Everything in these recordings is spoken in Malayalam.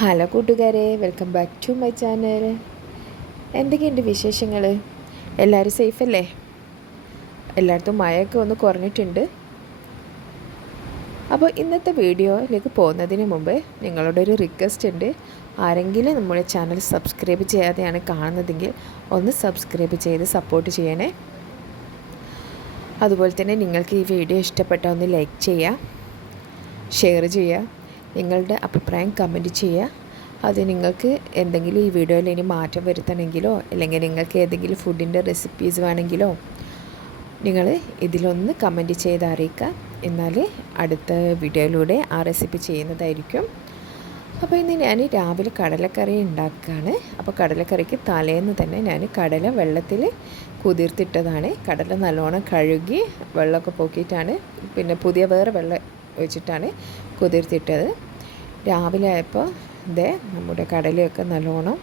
ഹലോ കൂട്ടുകാരെ, welcome back to my channel. എന്തൊക്കെയുണ്ട് വിശേഷങ്ങൾ? എല്ലാവരും സേഫല്ലേ? എല്ലായിടത്തും മഴയൊക്കെ ഒന്ന് കുറഞ്ഞിട്ടുണ്ട്. അപ്പോൾ ഇന്നത്തെ വീഡിയോയിലേക്ക് പോകുന്നതിന് മുമ്പ് നിങ്ങളോട് ഒരു റിക്വസ്റ്റ് ഉണ്ട്. ആരെങ്കിലും നമ്മുടെ ചാനൽ സബ്സ്ക്രൈബ് ചെയ്യാതെയാണ് കാണുന്നതെങ്കിൽ ഒന്ന് സബ്സ്ക്രൈബ് ചെയ്ത് സപ്പോർട്ട് ചെയ്യണേ. അതുപോലെ തന്നെ നിങ്ങൾക്ക് ഈ വീഡിയോ ഇഷ്ടപ്പെട്ടാൽ ഒന്ന് ലൈക്ക് ചെയ്യുക, ഷെയർ ചെയ്യുക, നിങ്ങളുടെ അഭിപ്രായം കമൻറ്റ് ചെയ്യുക. അത് നിങ്ങൾക്ക് എന്തെങ്കിലും ഈ വീഡിയോയിൽ ഇനി മാറ്റം വരുത്തണമെങ്കിലോ അല്ലെങ്കിൽ നിങ്ങൾക്ക് ഏതെങ്കിലും ഫുഡിൻ്റെ റെസിപ്പീസ് വേണമെങ്കിലോ നിങ്ങൾ ഇതിലൊന്ന് കമൻറ്റ് ചെയ്ത് അറിയിക്കുക. എന്നാൽ അടുത്ത വീഡിയോയിലൂടെ ആ റെസിപ്പി ചെയ്യുന്നതായിരിക്കും. അപ്പോൾ ഇന്ന് ഞാൻ രാവിലെ കടലക്കറി ഉണ്ടാക്കുകയാണ്. അപ്പോൾ കടലക്കറിക്ക് തലേന്ന് തന്നെ ഞാൻ കടല വെള്ളത്തിൽ കുതിർത്തിട്ടതാണ്. കടല നല്ലോണം കഴുകി വെള്ളമൊക്കെ പോക്കിയിട്ടാണ്, പിന്നെ പുതിയ വേറെ വെള്ളം ഒഴിച്ചിട്ടാണ് കുതിർത്തിട്ടത്. രാവിലെ ആയപ്പോൾ ഇതേ നമ്മുടെ കടലയൊക്കെ നല്ലോണം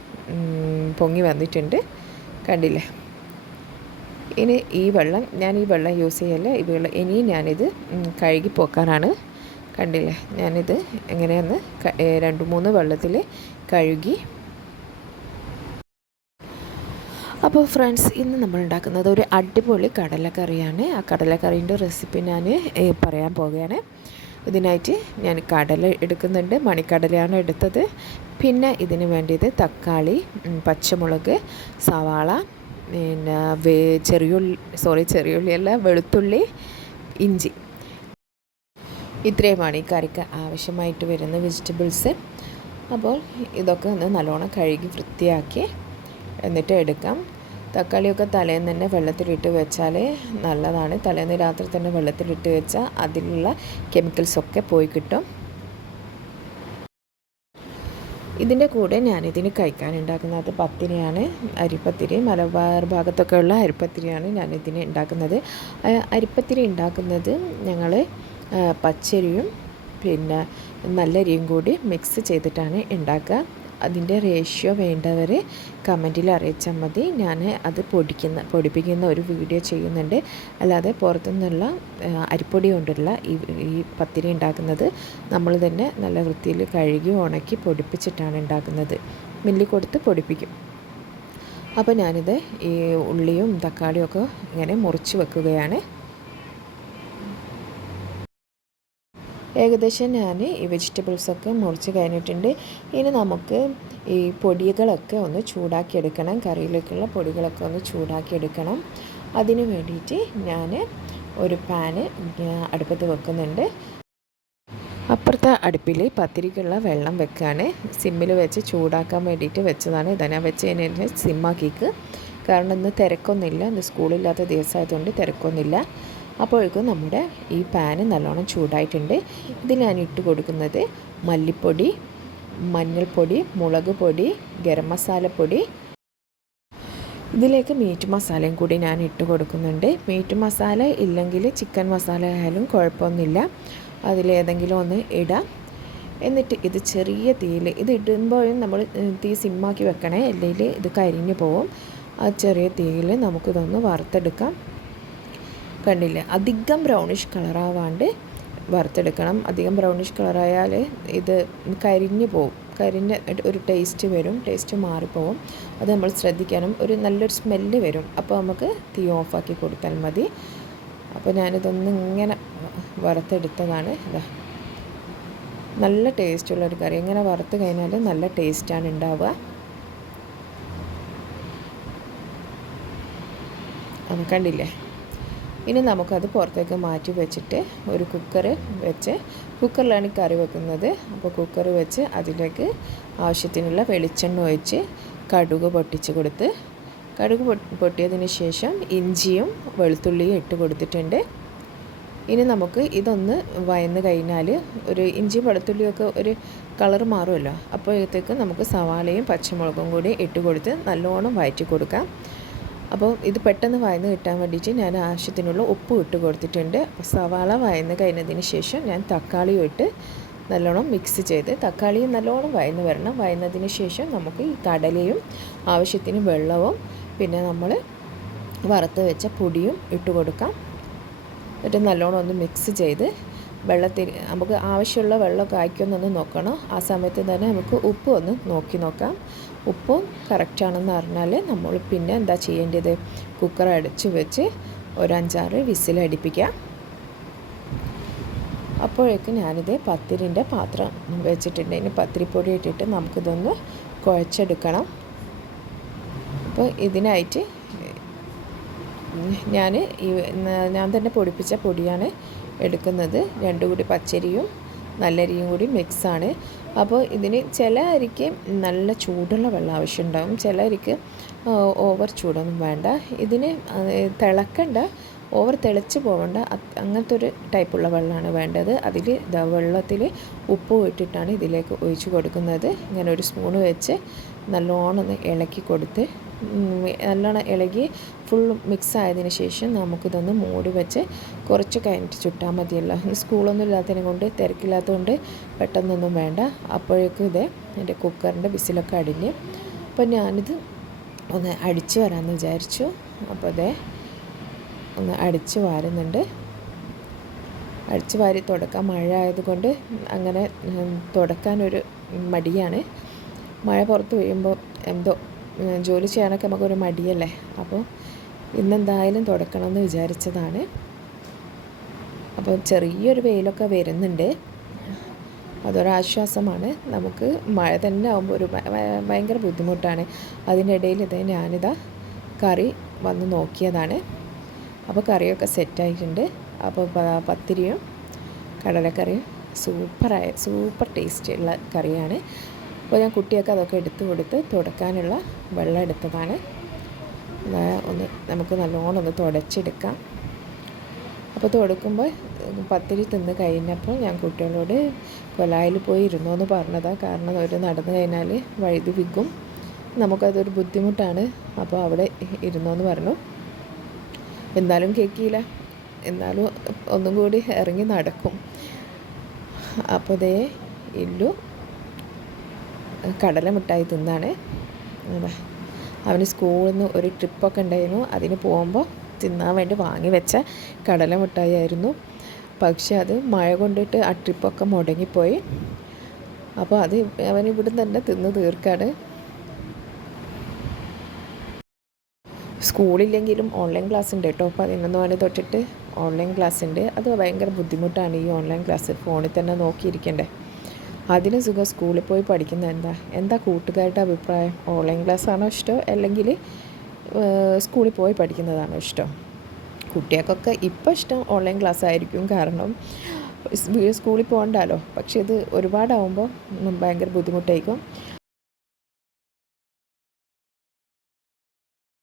പൊങ്ങി വന്നിട്ടുണ്ട്, കണ്ടില്ലേ? ഇനി ഈ വെള്ളം യൂസ് ചെയ്യല്ല. ഈ വെള്ളം ഇനിയും ഞാനിത് കഴുകി പോക്കാനാണ്. കണ്ടില്ലേ, ഞാനിത് എങ്ങനെയാന്ന് 2-3 വെള്ളത്തിൽ കഴുകി. അപ്പോൾ ഫ്രണ്ട്സ്, ഇന്ന് നമ്മൾ ഉണ്ടാക്കുന്നത് ഒരു അടിപൊളി കടലക്കറിയാണ്. ആ കടലക്കറീൻ്റെ റെസിപ്പി ഞാൻ പറയാൻ പോവുകയാണ്. ഇതിനായിട്ട് ഞാൻ കടല എടുക്കുന്നുണ്ട്, മണിക്കടലയാണ് എടുത്തത്. പിന്നെ ഇതിന് വേണ്ടിയത് തക്കാളി, പച്ചമുളക്, സവാള, പിന്നെ ചെറിയുള്ളിയല്ല, വെളുത്തുള്ളി, ഇഞ്ചി. ഇത്രയുമാണ് ഈ കറിക്ക് ആവശ്യമായിട്ട് വരുന്ന വെജിറ്റബിൾസ്. അപ്പോൾ ഇതൊക്കെ ഒന്ന് നല്ലോണം കഴുകി വൃത്തിയാക്കി എന്നിട്ട് എടുക്കാം. തക്കാളിയൊക്കെ തലേന്ന് തന്നെ വെള്ളത്തിലിട്ട് വെച്ചാൽ നല്ലതാണ്. തലേന്ന് രാത്രി തന്നെ വെള്ളത്തിലിട്ട് വെച്ചാൽ അതിലുള്ള കെമിക്കൽസൊക്കെ പോയി കിട്ടും. ഇതിൻ്റെ കൂടെ ഞാനിതിന് കഴിക്കാനുണ്ടാക്കുന്നത് പത്തിരിയാണ്, അരിപ്പത്തിരി. മലബാർ ഭാഗത്തൊക്കെ ഉള്ള അരിപ്പത്തിരിയാണ് ഞാനിതിന് ഉണ്ടാക്കുന്നത്. അരിപ്പത്തിരി ഉണ്ടാക്കുന്നത് ഞങ്ങൾ പച്ചരിയും പിന്നെ നല്ലരിയും കൂടി മിക്സ് ചെയ്തിട്ടാണ് ഉണ്ടാക്കുക. അതിൻ്റെ റേഷ്യോ വേണ്ടവർ കമൻറ്റിൽ അറിയിച്ചാൽ മതി. ഞാൻ അത് പൊടിപ്പിക്കുന്ന ഒരു വീഡിയോ ചെയ്യുന്നുണ്ട്. അല്ലാതെ പുറത്തുനിന്നുള്ള അരിപ്പൊടി കൊണ്ടുള്ള ഈ പത്തിരി ഉണ്ടാക്കുന്നത് നമ്മൾ തന്നെ നല്ല വൃത്തിയിൽ കഴുകി ഉണക്കി പൊടിപ്പിച്ചിട്ടാണ് ഉണ്ടാക്കുന്നത്. മില്ലിൽ കൊടുത്ത് പൊടിപ്പിക്കും. അപ്പോൾ ഞാനിത് ഈ ഉള്ളിയും തക്കാളിയും ഒക്കെ ഇങ്ങനെ മുറിച്ച് വെക്കുകയാണ്. ഏകദേശം ഞാൻ ഈ വെജിറ്റബിൾസൊക്കെ മുറിച്ച് കഴിഞ്ഞിട്ടുണ്ട്. ഇനി നമുക്ക് ഈ പൊടികളൊക്കെ ഒന്ന് ചൂടാക്കിയെടുക്കണം. കറിയിലേക്കുള്ള പൊടികളൊക്കെ ഒന്ന് ചൂടാക്കിയെടുക്കണം. അതിന് വേണ്ടിയിട്ട് ഞാൻ ഒരു പാന് അടുപ്പത്ത് വെക്കുന്നുണ്ട്. അപ്പുറത്തെ അടുപ്പിൽ പത്തിരിക്കുള്ള വെള്ളം വെക്കുകയാണ്. സിമ്മിൽ വെച്ച് ചൂടാക്കാൻ വേണ്ടിയിട്ട് വെച്ചതാണ്. ഇതാണ് വെച്ചതിന് സിമ്മാക്കിക്ക്. കാരണം ഇന്ന് തിരക്കൊന്നുമില്ല, ഇന്ന് സ്കൂളില്ലാത്ത ദിവസമായതുകൊണ്ട് തിരക്കൊന്നുമില്ല. അപ്പോഴേക്കും നമ്മുടെ ഈ പാന് നല്ലോണം ചൂടായിട്ടുണ്ട്. ഇതിൽ ഞാൻ ഇട്ട് കൊടുക്കുന്നത് മല്ലിപ്പൊടി, മഞ്ഞൾപ്പൊടി, മുളക് പൊടി, ഗരം മസാലപ്പൊടി. ഇതിലേക്ക് മീറ്റ് മസാലയും കൂടി ഞാൻ ഇട്ട് കൊടുക്കുന്നുണ്ട്. മീറ്റ് മസാല ഇല്ലെങ്കിൽ ചിക്കൻ മസാല ആയാലും കുഴപ്പമൊന്നുമില്ല, അതിലേതെങ്കിലും ഒന്ന് ഇടാം. എന്നിട്ട് ഇത് ചെറിയ തീയിൽ ഇത് ഇടുമ്പോഴും നമ്മൾ തീ സിമ്മാക്കി വെക്കണേ, അല്ലെങ്കിൽ ഇത് കരിഞ്ഞു പോവും. ആ ചെറിയ തീയിൽ നമുക്കിതൊന്ന് വറുത്തെടുക്കാം. കണ്ടില്ലേ, അധികം ബ്രൗണിഷ് കളറാവാണ്ട് വറുത്തെടുക്കണം. അധികം ബ്രൗണിഷ് കളറായാൽ ഇത് കരിഞ്ഞു പോവും, കരിഞ്ഞ ഒരു ടേസ്റ്റ് വരും, ടേസ്റ്റ് മാറിപ്പോവും. അത് നമ്മൾ ശ്രദ്ധിക്കണം. ഒരു നല്ലൊരു സ്മെല്ല് വരും. അപ്പോൾ നമുക്ക് തീ ഓഫാക്കി കൊടുത്താൽ മതി. അപ്പോൾ ഞാനിതൊന്ന് ഇങ്ങനെ വറുത്തെടുത്തതാണ്. നല്ല ടേസ്റ്റുള്ളൊരു കറി. ഇങ്ങനെ വറുത്ത് കഴിഞ്ഞാൽ നല്ല ടേസ്റ്റാണ് ഉണ്ടാവുക. കണ്ടില്ലേ, ഇനി നമുക്കത് പുറത്തേക്ക് മാറ്റി വെച്ചിട്ട് ഒരു കുക്കർ വെച്ച്, കുക്കറിലാണ് കറി വെക്കുന്നത്. അപ്പോൾ കുക്കർ വെച്ച് അതിലേക്ക് ആവശ്യത്തിനുള്ള വെളിച്ചെണ്ണ ഒഴിച്ച് കടുക് പൊട്ടിച്ച് കൊടുത്ത്, കടുക് പൊട്ടിയതിന് ശേഷം ഇഞ്ചിയും വെളുത്തുള്ളിയും ഇട്ട് കൊടുത്തിട്ടുണ്ട്. ഇനി നമുക്ക് ഇതൊന്ന് വയന്ന് കഴിഞ്ഞാൽ ഒരു ഇഞ്ചി വെളുത്തുള്ളിയൊക്കെ ഒരു കളർ മാറുമല്ലോ, അപ്പോഴത്തേക്ക് നമുക്ക് സവാളയും പച്ചമുളകും കൂടി ഇട്ട് കൊടുത്ത് നല്ലോണം വഴറ്റി കൊടുക്കാം. അപ്പോൾ ഇത് പെട്ടെന്ന് വഴന്ന് കിട്ടാൻ വേണ്ടിയിട്ട് ഞാൻ ആവശ്യത്തിനുള്ള ഉപ്പ് ഇട്ട് കൊടുത്തിട്ടുണ്ട്. സവാള വഴന്ന് കഴിഞ്ഞതിന് ശേഷം ഞാൻ തക്കാളിയും ഇട്ട് നല്ലോണം മിക്സ് ചെയ്ത്, തക്കാളിയും നല്ലോണം വഴന്ന് വരണം. വഴന്നതിന് ശേഷം നമുക്ക് ഈ കടലയും ആവശ്യത്തിന് വെള്ളവും പിന്നെ നമ്മൾ വറുത്ത് വെച്ച പൊടിയും ഇട്ട് കൊടുക്കാം. എന്നിട്ട് നല്ലോണം ഒന്ന് മിക്സ് ചെയ്ത് വെള്ളത്തിൽ നമുക്ക് ആവശ്യമുള്ള വെള്ളമൊക്കെ ആയിക്കൊന്നൊന്ന് നോക്കണം. ആ സമയത്ത് തന്നെ നമുക്ക് ഉപ്പ് ഒന്ന് നോക്കാം. ഉപ്പും കറക്റ്റാണെന്ന് അറിഞ്ഞാൽ നമ്മൾ പിന്നെ എന്താ ചെയ്യേണ്ടത്, കുക്കർ അടച്ച് വെച്ച് ഒരു 5-6 വിസിലടിപ്പിക്കുക. അപ്പോഴേക്ക് ഞാനിത് പത്തിരിൻ്റെ പാത്രം വെച്ചിട്ടുണ്ട്. ഇനി പത്തിരിപ്പൊടി ഇട്ടിട്ട് നമുക്കിതൊന്ന് കുഴച്ചെടുക്കണം. അപ്പോൾ ഇതിനായിട്ട് ഞാൻ തന്നെ പൊടിപ്പിച്ച പൊടിയാണ് എടുക്കുന്നത്. 2 കൂടി പച്ചരിയും നല്ലരിയും കൂടി മിക്സാണ്. അപ്പോൾ ഇതിന് ചില അരിക്ക് നല്ല ചൂടുള്ള വെള്ളം ആവശ്യമുണ്ടാകും, ചില അരിക്ക് ഓവർ ചൂടൊന്നും വേണ്ട. ഇതിന് തിളക്കണ്ട, ഓവർ തിളച്ച് പോകണ്ട, അങ്ങനത്തെ ഒരു ടൈപ്പുള്ള വെള്ളമാണ് വേണ്ടത്. അതിൽ വെള്ളത്തിൽ ഉപ്പ് ഇട്ടിട്ടാണ് ഇതിലേക്ക് ഒഴിച്ച് കൊടുക്കുന്നത്. ഇങ്ങനെ ഒരു സ്പൂണ് വെച്ച് നല്ലോണം ഒന്ന് ഇളക്കി കൊടുത്ത് നല്ലോണം ഇളകി ഫുൾ മിക്സ് ആയതിനു ശേഷം നമുക്കിതൊന്ന് മൂടി വെച്ച് കുറച്ച് കഴിഞ്ഞിട്ട് ചുട്ടാൽ മതിയല്ലോ. സ്കൂളൊന്നും ഇല്ലാത്തതിനെ കൊണ്ട്, തിരക്കില്ലാത്തതുകൊണ്ട് പെട്ടെന്നൊന്നും വേണ്ട. അപ്പോഴേക്കും എൻ്റെ കുക്കറിൻ്റെ വിസിലൊക്കെ അടിഞ്ഞ്. അപ്പോൾ ഞാനിത് ഒന്ന് അടിച്ച് വരാമെന്ന് വിചാരിച്ചു. അപ്പോൾ ഒന്ന് അടിച്ച് വാരുന്നുണ്ട്. അടിച്ച് വാരി തുടക്കാൻ മഴ ആയതുകൊണ്ട് അങ്ങനെ തുടക്കാനൊരു മടിയാണ്. മഴ പുറത്ത് വീഴുമ്പോൾ എന്തോ ജോലി ചെയ്യാനൊക്കെ നമുക്കൊരു മടിയല്ലേ. അപ്പോൾ ഇന്നെന്തായാലും തുടക്കണമെന്ന് വിചാരിച്ചതാണ്. അപ്പോൾ ചെറിയൊരു വെയിലൊക്കെ വരുന്നുണ്ട്, അതൊരാശ്വാസമാണ്. നമുക്ക് മഴ തന്നെ ആകുമ്പോൾ ഒരു ഭയങ്കര ബുദ്ധിമുട്ടാണ്. അതിനിടയിൽ ഞാനിതാ കറി വന്ന് നോക്കിയതാണ്. അപ്പോൾ കറിയൊക്കെ സെറ്റായിട്ടുണ്ട്. അപ്പോൾ പത്തിരിയും കടലക്കറിയും സൂപ്പർ ടേസ്റ്റുള്ള കറിയാണ്. അപ്പോൾ ഞാൻ കുട്ടിയൊക്കെ അതൊക്കെ എടുത്ത് കൊടുത്ത് തുടക്കാനുള്ള വെള്ളം എടുത്തതാണ്. നമുക്ക് നല്ലോണം ഒന്ന് തുടച്ചെടുക്കാം. അപ്പോൾ തുടക്കുമ്പോൾ പത്തിരി തിന്ന് കഴിഞ്ഞപ്പോൾ ഞാൻ കുട്ടികളോട് കൊലായിൽ പോയി ഇരുന്നോന്ന് പറഞ്ഞതാണ്. കാരണം അവർ നടന്നു കഴിഞ്ഞാൽ വഴുതി വിൽക്കും, നമുക്കതൊരു ബുദ്ധിമുട്ടാണ്. അപ്പോൾ അവിടെ ഇരുന്നോന്ന് പറഞ്ഞു. എന്നാലും കേൾക്കില്ല, എന്നാലും ഒന്നും കൂടി ഇറങ്ങി നടക്കും. അപ്പോൾ ഇല്ലു കടല മിഠായി തിന്നാണ്. അവന് സ്കൂളിൽ നിന്ന് ഒരു ട്രിപ്പൊക്കെ ഉണ്ടായിരുന്നു, അതിന് പോകുമ്പോൾ തിന്നാൻ വേണ്ടി വാങ്ങി വെച്ച കടല മിഠായി ആയിരുന്നു. പക്ഷെ അത് മഴ കൊണ്ടിട്ട് ആ ട്രിപ്പൊക്കെ മുടങ്ങിപ്പോയി. അപ്പോൾ അത് അവൻ ഇവിടുന്ന് തന്നെ തിന്ന് തീർക്കാണ്. സ്കൂളില്ലെങ്കിലും ഓൺലൈൻ ക്ലാസ് ഉണ്ട് കേട്ടോ. 11 മണി തൊട്ടിട്ട് ഓൺലൈൻ ക്ലാസ് ഉണ്ട്. അത് ഭയങ്കര ബുദ്ധിമുട്ടാണ് ഈ ഓൺലൈൻ ക്ലാസ്, ഫോണിൽ തന്നെ നോക്കിയിരിക്കണ്ടേ. അതിന് സുഖം സ്കൂളിൽ പോയി പഠിക്കുന്നത്. എന്താ കൂട്ടുകാരുടെ അഭിപ്രായം? ഓൺലൈൻ ക്ലാസ് ആണോ ഇഷ്ടം, അല്ലെങ്കിൽ സ്കൂളിൽ പോയി പഠിക്കുന്നതാണോ ഇഷ്ടം? കുട്ടികൾക്കൊക്കെ ഇപ്പോൾ ഇഷ്ടം ഓൺലൈൻ ക്ലാസ് ആയിരിക്കും, കാരണം സ്കൂളിൽ പോകണ്ടല്ലോ. പക്ഷേ ഇത് ഒരുപാടാവുമ്പോൾ ഭയങ്കര ബുദ്ധിമുട്ടായിരിക്കും.